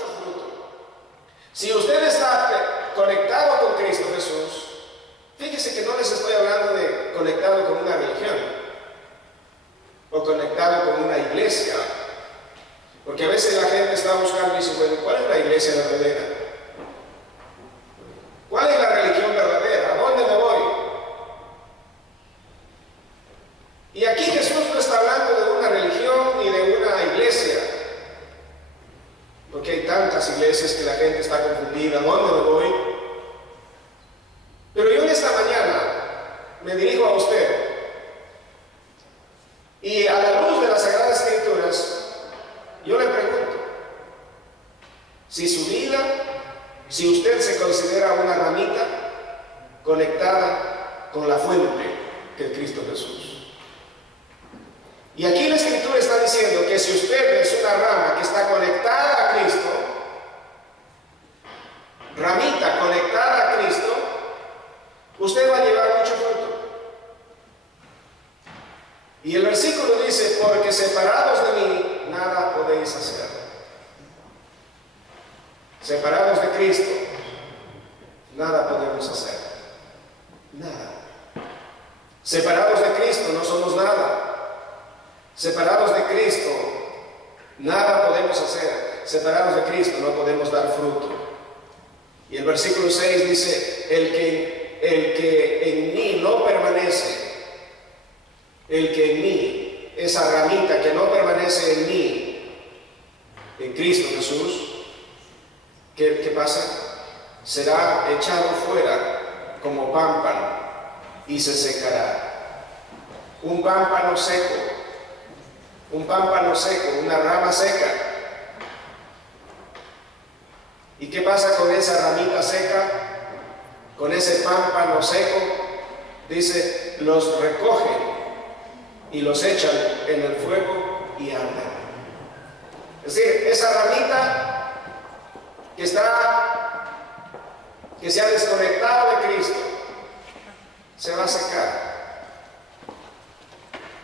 mucho fruto. Si usted está conectado con Cristo Jesús, fíjese que no les estoy hablando de conectado con una religión o conectado con una iglesia, porque a veces la gente está buscando y dice, bueno, ¿cuál es la iglesia verdadera? ¿Cuál es la religión verdadera? ¿A dónde me voy? Y aquí Jesús no está hablando de una religión ni de una iglesia, porque hay tantas iglesias que la gente está confundida. ¿A dónde me voy? Pero yo en esta mañana me dirijo a usted y a la luz de las Sagradas Escrituras yo le pregunto si su vida, si usted se considera una ramita conectada con la fuente que es Cristo Jesús. Y aquí la Escritura está diciendo que si usted es una rama que está conectada a Cristo, ramita conectada a Cristo, usted va a llevar mucho fruto. Y el versículo dice, porque separados de mí, nada podéis hacer. Separados de Cristo, nada podemos hacer. Nada. Separados de Cristo, no somos nada. Separados de Cristo, nada podemos hacer. Separados de Cristo, no podemos dar fruto. Y el versículo 6 dice, el que en mí no permanece, el que en mí, esa ramita que no permanece en mí, en Cristo Jesús, ¿qué pasa? Será echado fuera como pámpano y se secará. Un pámpano seco, una rama seca. ¿Y qué pasa con esa ramita seca? Con ese pámpano seco, dice, los recogen y los echan en el fuego y arden. Es decir, esa ramita que se ha desconectado de Cristo, se va a secar.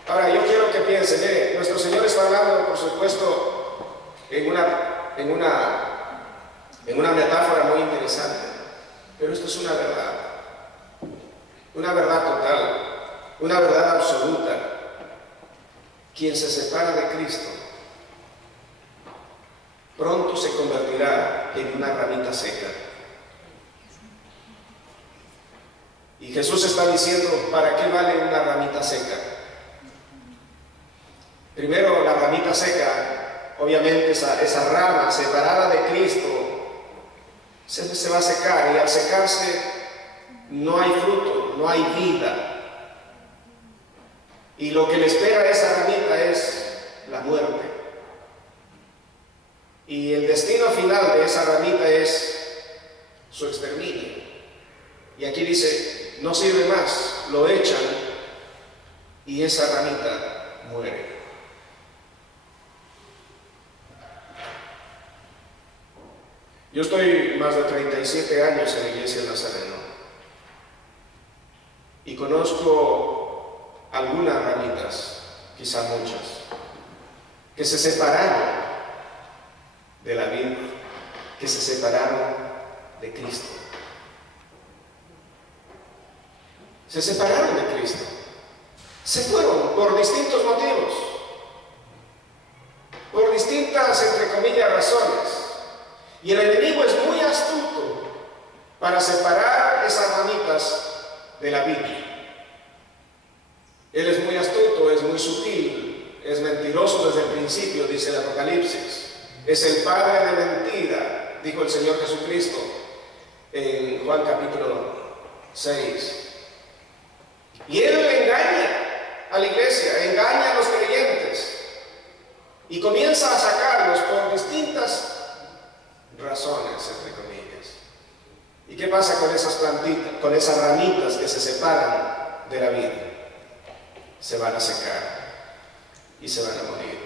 Ahora, yo quiero que piensen, mire, nuestro Señor está hablando, por supuesto, en una metáfora muy interesante, pero esto es una verdad total, una verdad absoluta. Quien se separa de Cristo pronto se convertirá en una ramita seca. Y Jesús está diciendo, ¿para qué vale una ramita seca? Primero, la ramita seca, obviamente esa rama separada de Cristo se va a secar, y al secarse no hay fruto, no hay vida. Y lo que le espera a esa ramita es la muerte. Y el destino final de esa ramita es su exterminio. Y aquí dice, no sirve más, lo echan y esa ramita muere. Yo estoy más de 37 años en la iglesia de Nazareno y conozco algunas ramitas, quizá muchas, que se separaron de la vida, que se separaron de Cristo. Se separaron de Cristo. Se fueron por distintos motivos, por distintas, entre comillas, razones. Y el enemigo es muy astuto para separar esas ramitas de la Biblia. Él es muy astuto, es muy sutil, es mentiroso desde el principio, dice el Apocalipsis. Es el padre de mentira, dijo el Señor Jesucristo en Juan capítulo 6. Y él engaña a la iglesia, engaña a los creyentes y comienza a sacarlos por distintas razones, entre comillas. ¿Y qué pasa con esas plantitas, con esas ramitas que se separan de la vida? Se van a secar y se van a morir.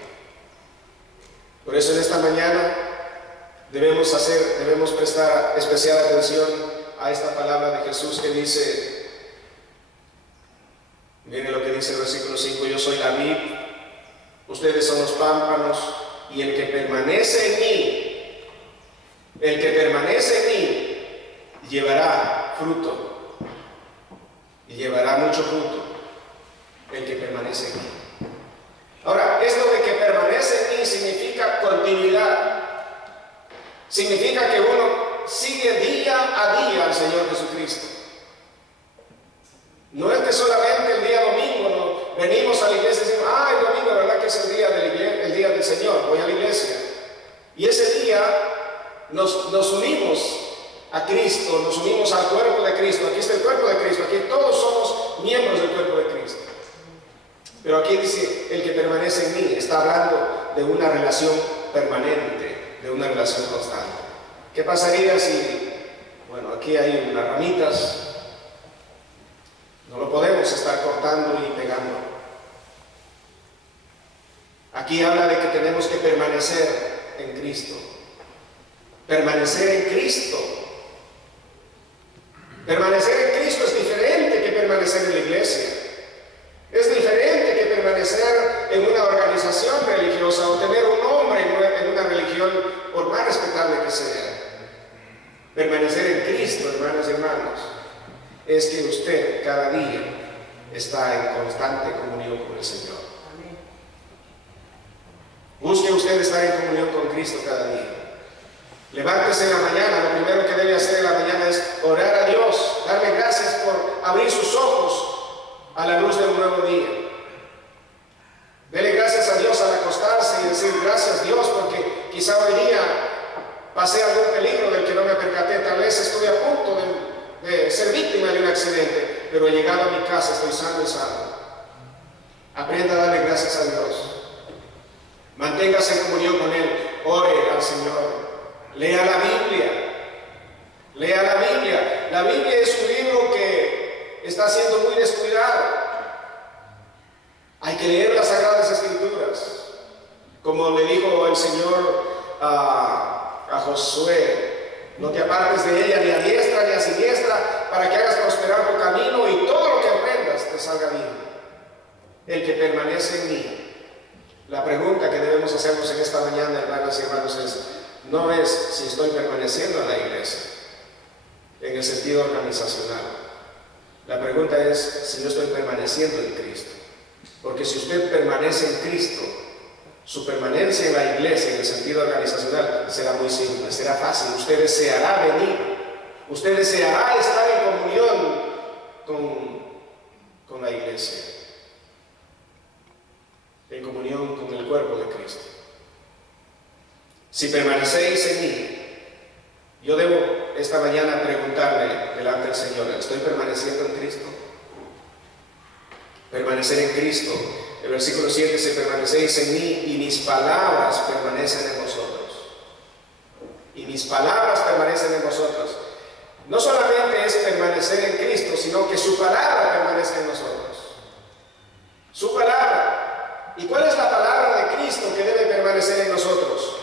Por eso en esta mañana debemos prestar especial atención a esta palabra de Jesús que dice, miren lo que dice el versículo 5, yo soy la vid, ustedes son los pámpanos, y el que permanece en mí El que permanece en mí llevará fruto, y llevará mucho fruto, el que permanece en mí. Ahora, esto de que permanece en mí significa continuidad. Significa que uno sigue día a día al Señor Jesucristo. No es que solamente el día domingo no, venimos a la iglesia y decimos, el domingo, ¿verdad que es el día del Señor? Voy a la iglesia. Y ese día nos unimos a Cristo, nos unimos al cuerpo de Cristo. Aquí está el cuerpo de Cristo, aquí todos somos miembros del cuerpo de Cristo. Pero aquí dice, el que permanece en mí, está hablando de una relación permanente, de una relación constante. ¿Qué pasaría si, bueno, aquí hay unas ramitas, no lo podemos estar cortando y pegando? Aquí habla de que tenemos que permanecer en Cristo. Permanecer en Cristo. Permanecer en Cristo es diferente que permanecer en la iglesia. Es diferente que permanecer en una organización religiosa o tener un nombre en una religión, por más respetable que sea. Permanecer en Cristo, hermanos y hermanos, es que usted cada día está en constante comunión con el Señor. Busque usted estar en comunión con Cristo cada día. Levántese en la mañana, lo primero que debe hacer en la mañana es orar a Dios, darle gracias por abrir sus ojos a la luz de un nuevo día. Dele gracias a Dios al acostarse y decir gracias Dios porque quizá hoy día pasé algún peligro del que no me percaté, tal vez estuve a punto de ser víctima de un accidente, pero he llegado a mi casa, estoy sano y salvo. Aprenda a darle gracias a Dios. Manténgase en comunión con Él, ore al Señor, lea la Biblia. Lea la Biblia. La Biblia es un libro que está siendo muy descuidado. Hay que leer las Sagradas Escrituras. Como le dijo el Señor a Josué, no te apartes de ella ni a diestra ni a siniestra para que hagas prosperar tu camino y todo lo que aprendas te salga bien. El que permanece en mí. La pregunta que debemos hacernos en esta mañana, hermanas y hermanos, no es si estoy permaneciendo en la iglesia, en el sentido organizacional. La pregunta es si yo estoy permaneciendo en Cristo. Porque si usted permanece en Cristo, su permanencia en la iglesia, en el sentido organizacional, será muy simple, será fácil. Usted deseará venir, usted deseará estar en comunión con la iglesia, en comunión con el cuerpo de Cristo. Si permanecéis en mí, yo debo esta mañana preguntarle delante del Señor, ¿estoy permaneciendo en Cristo? Permanecer en Cristo. El versículo 7 dice, permanecéis en mí y mis palabras permanecen en vosotros. Y mis palabras permanecen en vosotros. No solamente es permanecer en Cristo, sino que su palabra permanece en nosotros. Su palabra. ¿Y cuál es la palabra de Cristo que debe permanecer en nosotros?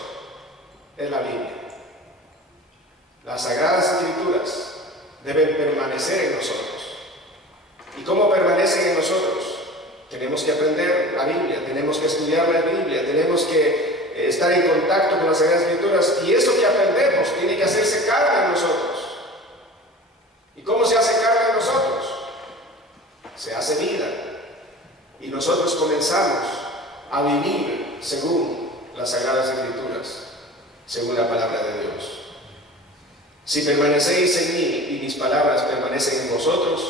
Es la Biblia. Las Sagradas Escrituras deben permanecer en nosotros. ¿Y cómo permanecen en nosotros? Tenemos que aprender la Biblia, tenemos que estudiar la Biblia, tenemos que estar en contacto con las Sagradas Escrituras, y eso que aprendemos tiene que hacerse carne en nosotros. ¿Y cómo se hace carne en nosotros? Se hace vida. Y nosotros comenzamos a vivir según las Sagradas Escrituras, según la palabra de Dios. Si permanecéis en mí y mis palabras permanecen en vosotros,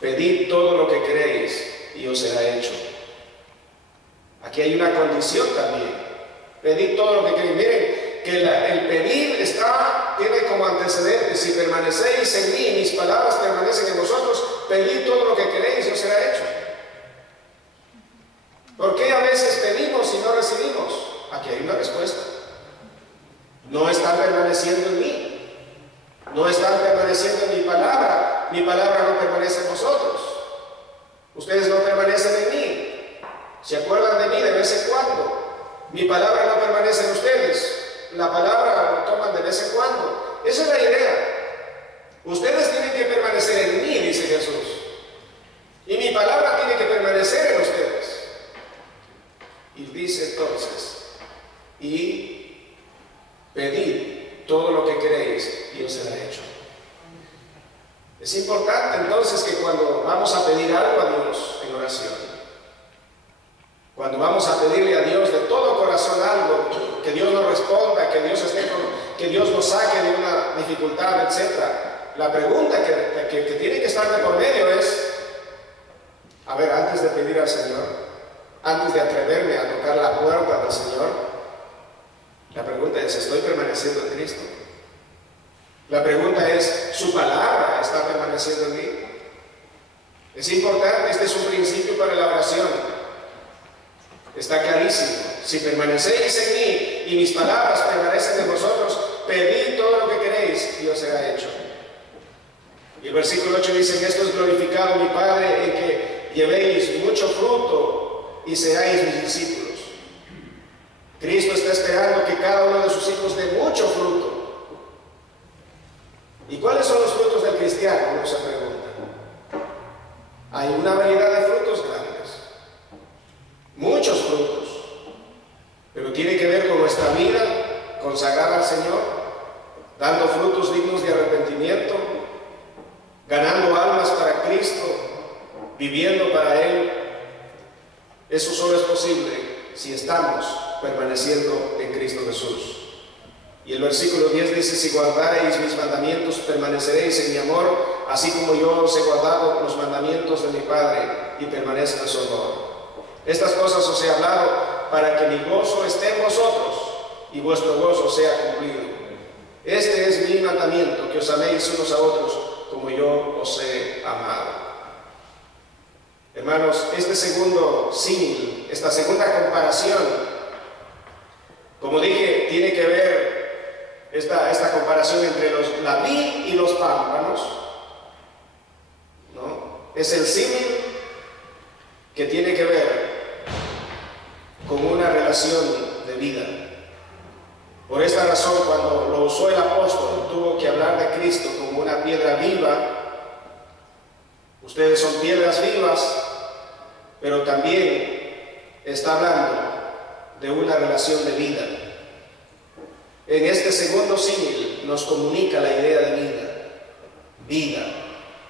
pedid todo lo que queréis y os será hecho. Aquí hay una condición también. Pedid todo lo que queréis. Miren que el pedir tiene como antecedente: si permanecéis en mí y mis palabras permanecen en vosotros, pedid todo lo que queréis y os será hecho. ¿Por qué a veces pedimos y no recibimos? Aquí hay una respuesta. No están permaneciendo en mí. No están permaneciendo en mi palabra no permanece en vosotros. Ustedes no permanecen en mí. ¿Se acuerdan de mí de vez en cuando? Mi palabra no permanece en ustedes. La palabra lo toman de vez en cuando. Esa es la idea. Ustedes tienen que permanecer en mí, dice Jesús. Y mi palabra tiene que permanecer en ustedes. Y dice entonces, y pedid todo lo que queréis y os será hecho. Es importante entonces que cuando vamos a pedir algo a Dios en oración, cuando vamos a pedirle a Dios de todo corazón algo, que Dios nos responda, que Dios nos saque de una dificultad, etc., la pregunta que tiene que estar de por medio es, a ver, antes de pedir al Señor, antes de atreverme a tocar la puerta del Señor, la pregunta es, ¿estoy permaneciendo en Cristo? La pregunta es, ¿su palabra está permaneciendo en mí? Es importante, este es un principio para la oración. Está clarísimo. Si permanecéis en mí y mis palabras permanecen en vosotros, pedid todo lo que queréis y os será hecho. Y el versículo 8 dice, en esto es glorificado mi Padre, en que llevéis mucho fruto y seáis mis discípulos. Cristo está esperando que cada uno de sus hijos dé mucho fruto. ¿Y cuáles son los frutos del cristiano? Uno se pregunta. Hay una variedad de frutos grandes, muchos frutos, pero tiene que ver con nuestra vida consagrada al Señor, dando frutos dignos de arrepentimiento, ganando almas para Cristo, viviendo para Él. Eso solo es posible si estamos permaneciendo en Cristo Jesús. Y el versículo 10 dice, si guardareis mis mandamientos, permaneceréis en mi amor, así como yo os he guardado los mandamientos de mi Padre y permanezco en su amor. Estas cosas os he hablado para que mi gozo esté en vosotros y vuestro gozo sea cumplido. Este es mi mandamiento, que os améis unos a otros como yo os he amado. Hermanos, este segundo símil, esta segunda comparación, como dije, tiene que ver esta comparación entre la vid y los pámpanos, ¿no? Es el símil que tiene que ver con una relación de vida. Por esta razón, cuando lo usó el apóstol, tuvo que hablar de Cristo como una piedra viva. Ustedes son piedras vivas, pero también está hablando de una relación de vida. En este segundo símil nos comunica la idea de vida. Vida.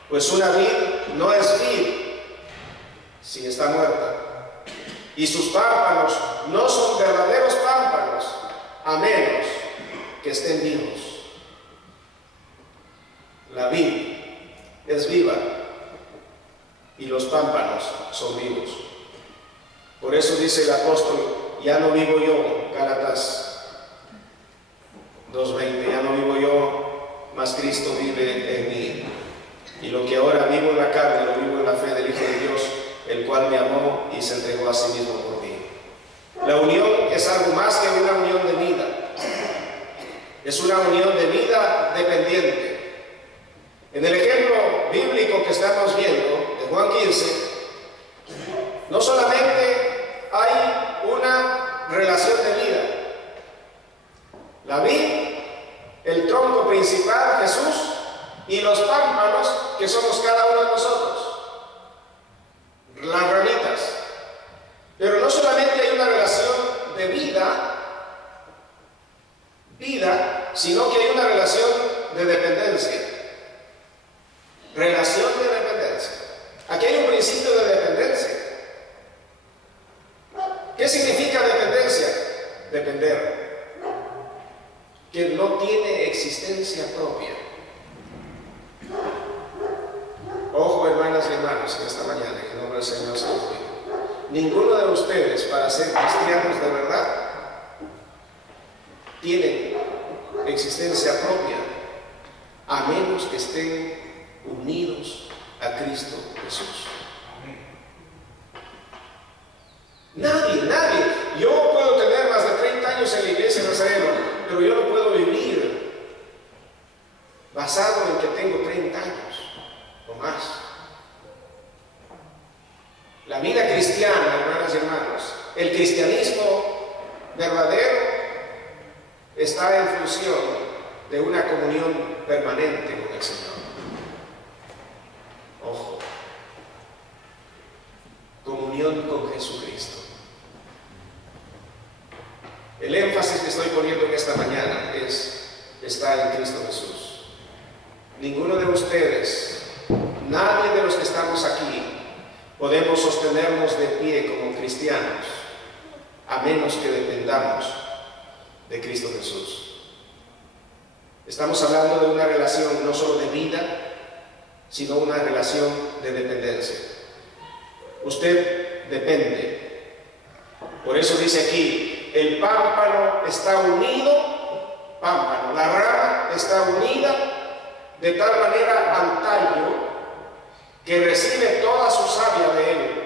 Pues una vid no es vid si está muerta. Y sus pámpanos no son verdaderos pámpanos a menos que estén vivos. La vid es viva y los pámpanos son vivos. Por eso dice el apóstol, ya no vivo yo, Gálatas 2:20, ya no vivo yo, mas Cristo vive en mí. Y lo que ahora vivo en la carne, lo vivo en la fe del Hijo de Dios, el cual me amó y se entregó a sí mismo por mí. La unión es algo más que una unión de vida. Es una unión de vida dependiente. En el ejemplo bíblico que estamos viendo, de Juan 15, no solamente hay una relación de vida. La vid, el tronco principal, Jesús, y los pámpanos, que somos cada uno de nosotros, las ramitas. Pero no solamente hay una relación de vida, sino que hay una relación de dependencia. Relación de dependencia. Aquí hay un principio de dependencia. ¿Qué significa dependencia? Depender. Que no tiene existencia propia. Ojo, hermanas y hermanos, en esta mañana, en el nombre del Señor se los digo. Ninguno de ustedes, para ser cristianos de verdad, tienen existencia propia, a menos que estén unidos a Cristo Jesús. Nadie. Yo puedo tener más de 30 años en la iglesia de Nazareno, pero yo no puedo vivir basado en que tengo 30 años o más. La vida cristiana, hermanas y hermanos, el cristianismo verdadero está en función de una comunión permanente con el Señor. Ojo, comunión con Jesucristo. El énfasis que estoy poniendo en esta mañana es está en Cristo Jesús. Ninguno de ustedes, nadie de los que estamos aquí, podemos sostenernos de pie como cristianos, a menos que dependamos de Cristo Jesús. Estamos hablando de una relación no solo de vida, sino una relación de dependencia. Usted depende. Por eso dice aquí, el pámpano está unido, pámpano, la rama está unida de tal manera al tallo que recibe toda su savia de él.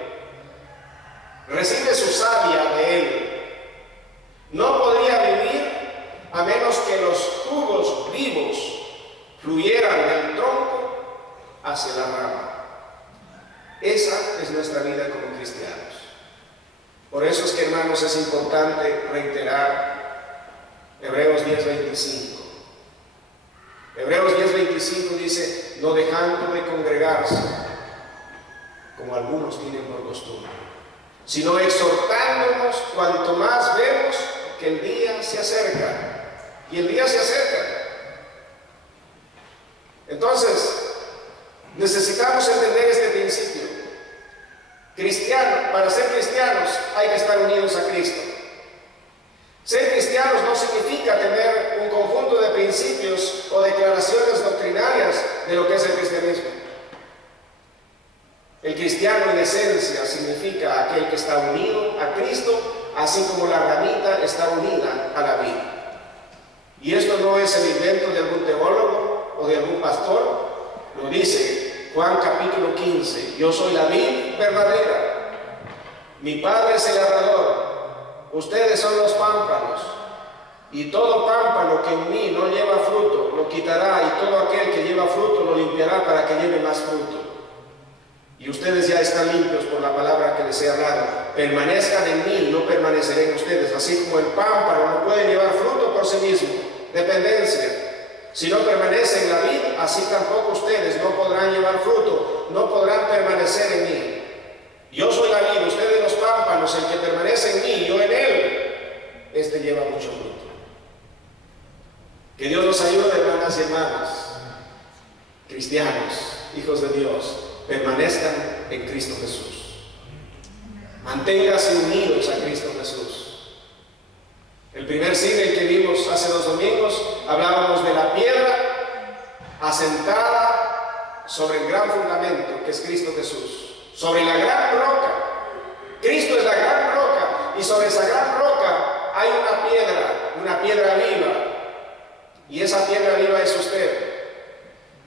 Recibe su savia de él. No podría vivir a menos que los jugos vivos fluyeran del tronco hacia la rama. Esa es nuestra vida como cristianos. Por eso es que, hermanos, es importante reiterar Hebreos 10:25. Hebreos 10:25 dice, no dejando de congregarse, como algunos tienen por costumbre, sino exhortándonos cuanto más vemos que el día se acerca. Y el día se acerca. Entonces, necesitamos entender este principio. Para ser cristianos hay que estar unidos a Cristo. Ser cristianos no significa tener un conjunto de principios o declaraciones doctrinarias de lo que es el cristianismo. El cristiano en esencia significa aquel que está unido a Cristo, así como la ramita está unida a la vid. Y esto no es el invento de algún teólogo o de algún pastor, lo dice Juan capítulo 15, yo soy la vid verdadera, mi Padre es el labrador, ustedes son los pámpanos, y todo pámpano que en mí no lleva fruto lo quitará, y todo aquel que lleva fruto lo limpiará para que lleve más fruto. Y ustedes ya están limpios por la palabra que les he hablado. Permanezcan en mí, no permaneceré en ustedes. Así como el pámpano no puede llevar fruto por sí mismo, dependencia. Si no permanece en la vid, así tampoco ustedes no podrán llevar fruto, no podrán permanecer en mí. Yo soy la vid, ustedes los pámpanos, el que permanece en mí, yo en él, este lleva mucho fruto. Que Dios nos ayude, hermanas y hermanos, cristianos, hijos de Dios, permanezcan en Cristo Jesús. Manténganse unidos a Cristo Jesús. El primer cine que vimos hace 2 domingos, hablábamos de la piedra asentada sobre el gran fundamento que es Cristo Jesús, sobre la gran roca. Cristo es la gran roca, y sobre esa gran roca hay una piedra viva, y esa piedra viva es usted.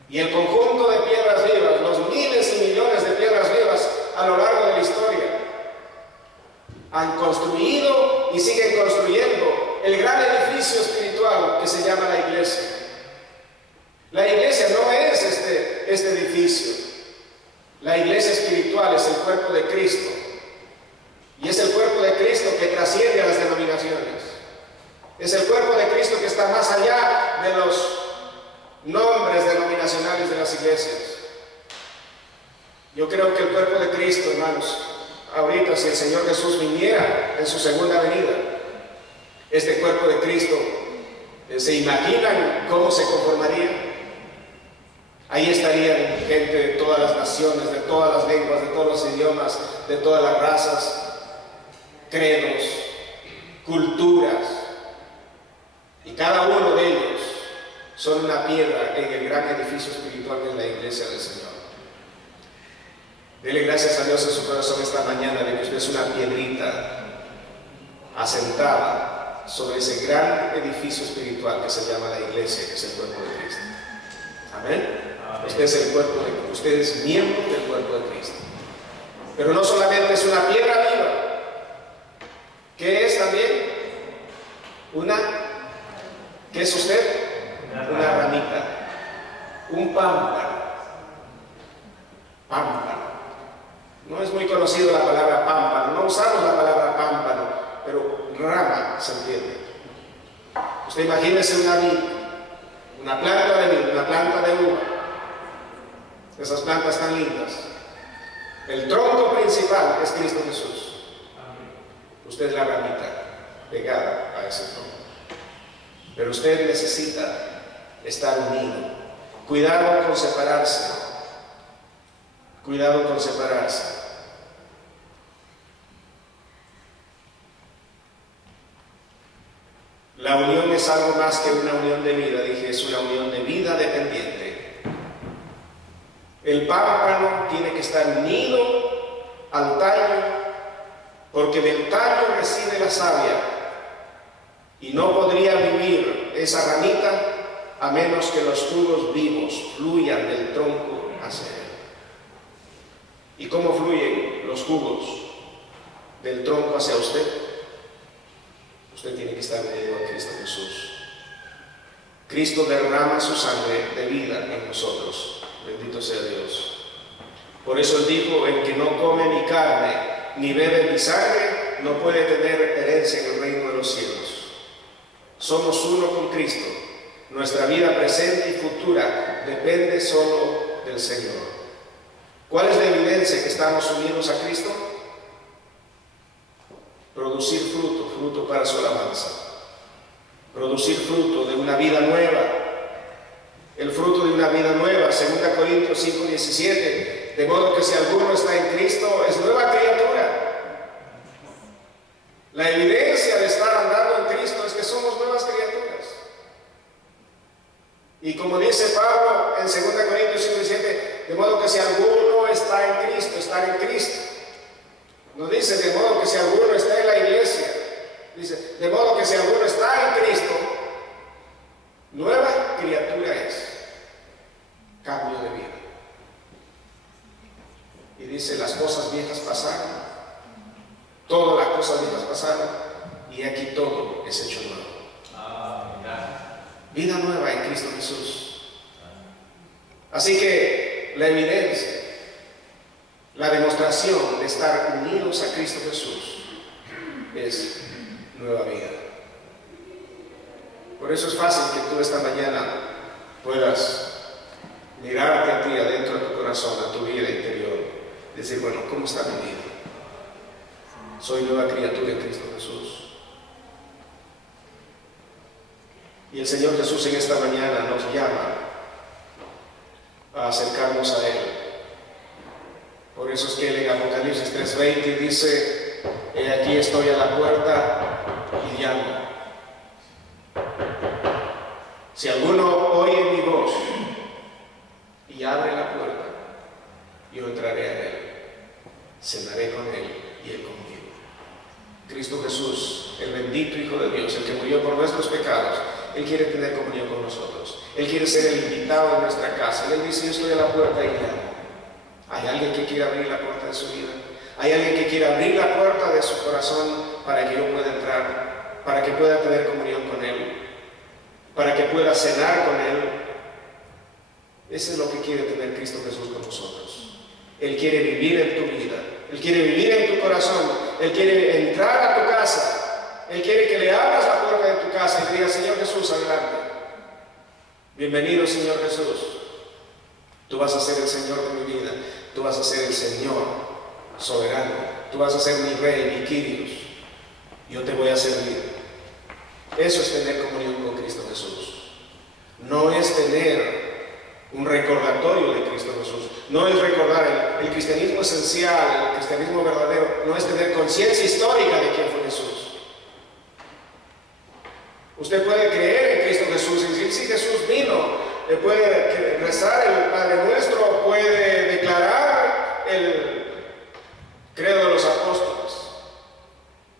Y el conjunto de piedras vivas, los miles y millones de piedras vivas a lo largo de la historia, han construido y siguen construyendo el gran edificio espiritual que se llama la iglesia. La iglesia no es este edificio. La iglesia espiritual es el cuerpo de Cristo. Y es el cuerpo de Cristo que trasciende a las denominaciones. Es el cuerpo de Cristo que está más allá de los nombres denominacionales de las iglesias. Yo creo que el cuerpo de Cristo, hermanos, ahorita si el Señor Jesús viniera en su segunda venida, este cuerpo de Cristo, ¿se imaginan cómo se conformaría? Ahí estarían gente de todas las naciones, de todas las lenguas, de todos los idiomas, de todas las razas, credos, culturas, y cada uno de ellos son una piedra en el gran edificio espiritual que es la iglesia del Señor. Dele gracias a Dios en su corazón esta mañana de que usted es una piedrita asentada sobre ese gran edificio espiritual que se llama la iglesia, que es el cuerpo de Cristo. Amén. Usted es el cuerpo de Cristo, usted es miembro del cuerpo de Cristo. Pero no solamente es una piedra viva, ¿qué es también? ¿Qué es usted? Una ramita, un pámpano. Pámpano. No es muy conocido la palabra pámpano, no usamos la palabra pámpano, pero rama se entiende. Usted imagínese una vid, una planta de vid, una planta de uva. Esas plantas tan lindas. El tronco principal es Cristo Jesús. Usted es la ramita pegada a ese tronco. Pero usted necesita estar unido. Cuidado con separarse. Cuidado con separarse. La unión es algo más que una unión de vida, dije, es una unión de vida dependiente. El pámpano tiene que estar unido al tallo, porque del tallo reside la savia, y no podría vivir esa ramita a menos que los jugos vivos fluyan del tronco hacia él. ¿Y cómo fluyen los jugos del tronco hacia usted? Usted tiene que estar unido a Cristo Jesús. Cristo derrama su sangre de vida en nosotros. Bendito sea Dios. Por eso Él dijo: el que no come mi carne ni bebe mi sangre no puede tener herencia en el reino de los cielos. Somos uno con Cristo. Nuestra vida presente y futura depende solo del Señor. ¿Cuál es la evidencia que estamos unidos a Cristo? Producir fruto, fruto para su alabanza. Producir fruto de una vida nueva. El fruto de una vida nueva, 2 Corintios 5:17, de modo que si alguno está en Cristo, es nueva criatura. La evidencia de estar andando en Cristo es que somos nuevas criaturas. Y como dice Pablo en 2 Corintios 5:17, de modo que si alguno está en Cristo, estar en Cristo. No dice de modo que si alguno está en la iglesia, dice de modo que si alguno está en Cristo, nueva criatura es. Cambio de vida. Y dice: las cosas viejas pasaron, todas las cosas viejas pasaron, y aquí todo es hecho nuevo. Vida nueva en Cristo Jesús. Así que la evidencia, la demostración de estar unidos a Cristo Jesús es nueva vida. Por eso es fácil que tú esta mañana puedas mirarte a ti adentro de tu corazón, a tu vida interior, decir: bueno, ¿cómo está mi vida? Soy nueva criatura en Cristo Jesús. Y el Señor Jesús en esta mañana nos llama a acercarnos a Él. Por eso es que Él en Apocalipsis 3:20 dice: he aquí estoy a la puerta y llamo. Si alguno oye mi voz y abre la puerta, yo entraré a Él, cenaré con Él y Él conmigo. Cristo Jesús, el bendito Hijo de Dios, el que murió por nuestros pecados, Él quiere tener comunión con nosotros. Él quiere ser el invitado de nuestra casa. Él dice: yo estoy a la puerta y llamo. ¿Hay alguien que quiera abrir la puerta de su vida? ¿Hay alguien que quiera abrir la puerta de su corazón para que yo pueda entrar, para que pueda tener comunión con Él, para que pueda cenar con Él? Eso es lo que quiere tener Cristo Jesús con nosotros. Él quiere vivir en tu vida. Él quiere vivir en tu corazón. Él quiere entrar a tu casa. Él quiere que le abras la puerta de tu casa y le digas: Señor Jesús, adelante. Bienvenido, Señor Jesús. Tú vas a ser el Señor de mi vida. Tú vas a ser el Señor soberano. Tú vas a ser mi Rey, mi Kyrios. Yo te voy a servir. Eso es tener comunión con Cristo Jesús. No es tener un recordatorio de Cristo Jesús. No es recordar el cristianismo esencial, el cristianismo verdadero. No es tener conciencia histórica de quién fue Jesús. Usted puede creer en Cristo Jesús y decir: sí, Jesús vino. Puede rezar el Padre Nuestro, puede declarar el credo de los apóstoles.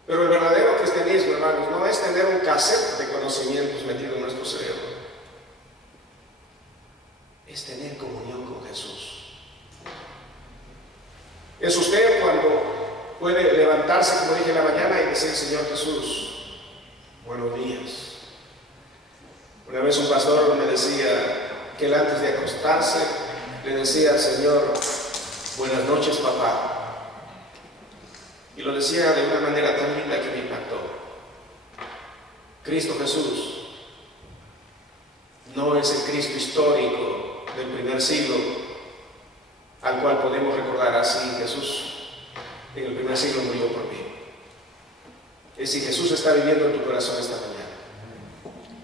Pero el verdadero cristianismo, hermanos, no es tener un cassette de conocimientos metido en nuestro cerebro. Es tener comunión con Jesús. Es usted cuando puede levantarse, como dije en la mañana, y decir: Señor Jesús, buenos días. Una vez un pastor me decía que él, antes de acostarse, le decía al Señor: buenas noches, papá. Y lo decía de una manera tan linda que me impactó. Cristo Jesús no es el Cristo histórico del primer siglo, al cual podemos recordar así: Jesús en el primer siglo murió por mí. Es decir, Jesús está viviendo en tu corazón esta mañana.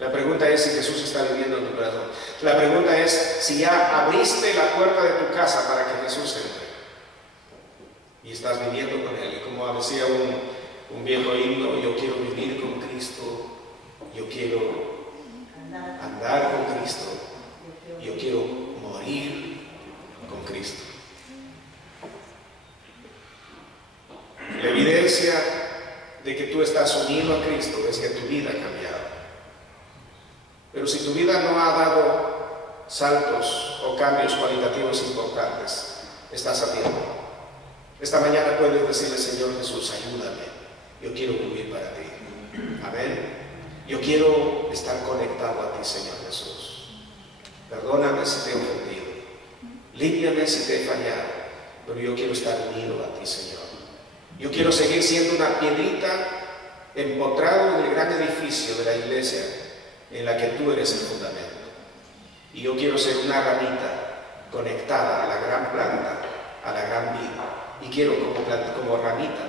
La pregunta es si Jesús está viviendo en tu corazón. La pregunta es si ya abriste la puerta de tu casa para que Jesús entre. Y estás viviendo con Él. Y como decía un viejo himno, yo quiero vivir con Cristo, yo quiero andar con Cristo, yo quiero morir con Cristo. La evidencia de que tú estás unido a Cristo es que tu vida ha cambiado. Pero si tu vida no ha dado saltos o cambios cualitativos importantes, estás a tiempo. Esta mañana puedes decirle: Señor Jesús, ayúdame, yo quiero vivir para ti. Amén. Yo quiero estar conectado a ti, Señor Jesús. Perdóname si te he ofendido, límpiame si te he fallado, pero yo quiero estar unido a ti, Señor. Yo quiero seguir siendo una piedrita empotrado en el gran edificio de la iglesia en la que tú eres el fundamento. Y yo quiero ser una ramita conectada a la gran planta, a la gran vida. Y quiero como ramita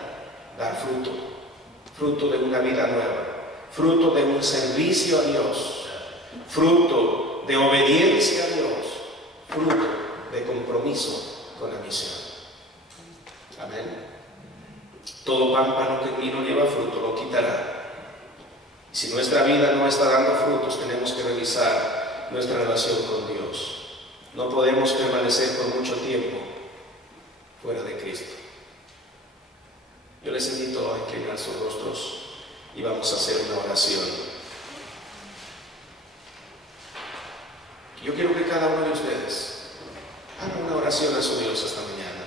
dar fruto de una vida nueva, fruto de un servicio a Dios, fruto de obediencia a Dios, fruto de compromiso con la misión. Amén. Todo pámpano que en mí no lleva fruto lo quitará. Y si nuestra vida no está dando frutos, tenemos que revisar nuestra relación con Dios. No podemos permanecer por mucho tiempo fuera de Cristo. Yo les invito a inclinar sus rostros y vamos a hacer una oración. Yo quiero que cada uno de ustedes haga una oración a su Dios esta mañana.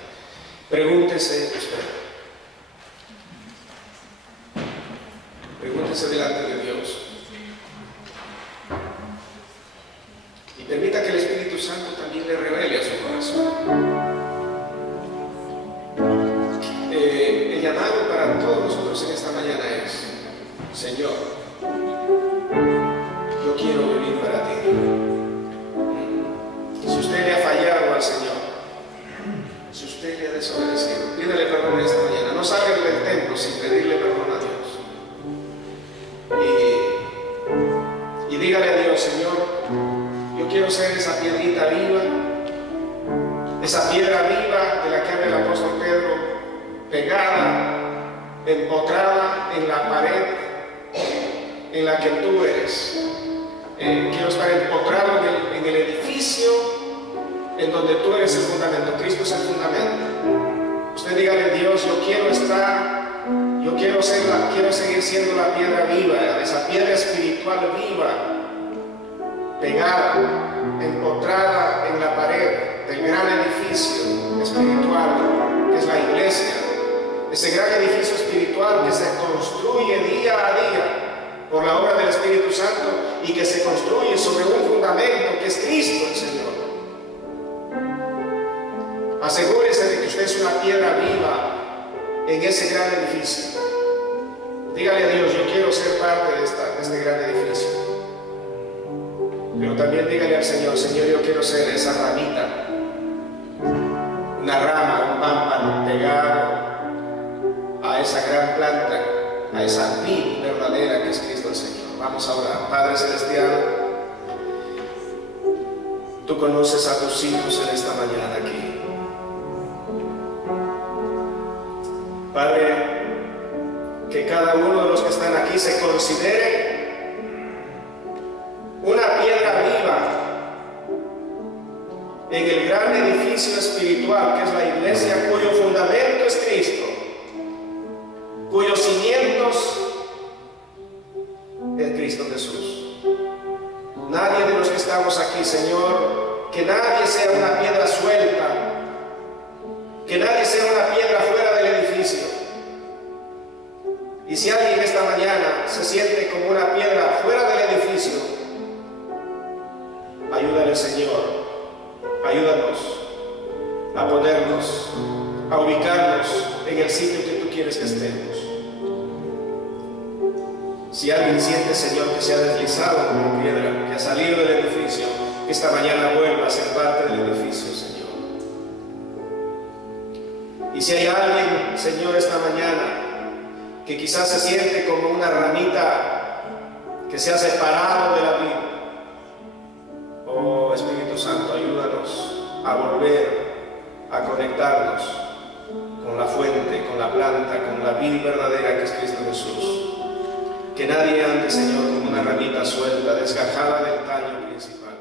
Pregúntese usted. Pregúntese delante de Dios. Y permita que el Espíritu Santo también le revele a su corazón. El llamado para todos nosotros en esta mañana es: Señor, yo quiero vivir para ti. Si usted le ha fallado al Señor, si usted le ha desobedecido, pídale perdón esta mañana. No salga del templo sin pedirle perdón a Dios. Y dígale a Dios: Señor, yo quiero ser esa piedrita viva, esa piedra viva de la que habla el apóstol Pedro, pegada, empotrada en la pared en la que tú eres. Quiero estar empotrado en el edificio en donde tú eres el fundamento. Cristo es el fundamento. Usted dígale a Dios: yo quiero seguir siendo la piedra viva, esa piedra espiritual viva, pegada, empotrada en la pared del gran edificio espiritual que es la iglesia. Ese gran edificio espiritual que se construye día a día por la obra del Espíritu Santo y que se construye sobre un fundamento que es Cristo el Señor. Asegúrese de que usted es una piedra viva en ese gran edificio. Dígale a Dios: yo quiero ser parte de este gran edificio. Pero también dígale al Señor: Señor, yo quiero ser esa ramita, una rama, un pámpano pegado a esa gran planta, a esa vid verdadera que es Cristo el Señor. Vamos a orar. Padre Celestial, tú conoces a tus hijos en esta mañana aquí. Padre, que cada uno de los que están aquí se considere una piedra viva en el gran edificio espiritual que es la iglesia, cuyo fundamento es Cristo, cuyos cimientos es Cristo Jesús. Nadie de los que estamos aquí, Señor, que nadie sea una piedra suelta, que nadie sea una piedra fuera del edificio. Y si alguien esta mañana se siente como una piedra fuera del edificio, ayúdale, Señor, ayúdanos a ponernos, a ubicarnos en el sitio que tú quieres que estemos. Si alguien siente, Señor, que se ha deslizado como piedra, que ha salido del edificio, que esta mañana vuelva a ser parte del edificio, Señor. Y si hay alguien, Señor, esta mañana que quizás se siente como una ramita que se ha separado de la vida. Oh Espíritu Santo, ayúdanos a volver a conectarnos con la fuente, con la planta, con la vid verdadera que es Cristo Jesús. Que nadie ande, Señor, como una ramita suelta, desgajada del tallo principal.